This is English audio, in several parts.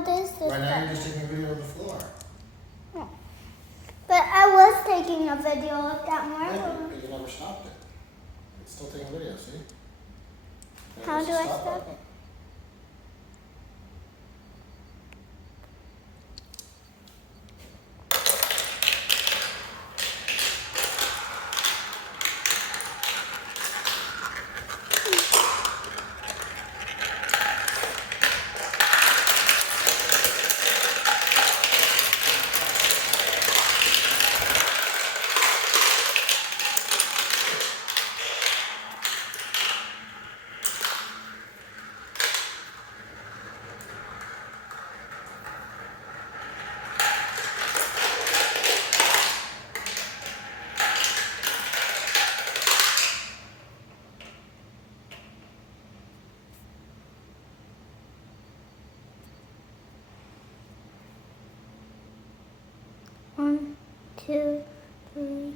what is this? Right now you're just taking a video of the floor. But I was taking a video of that Yeah, marble. but you never stopped it. It's still taking video, see? There How goes do the I stop button. it? One, two, three.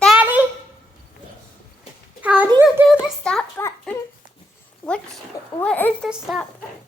Daddy, how do you do the stop button? What is the stop button?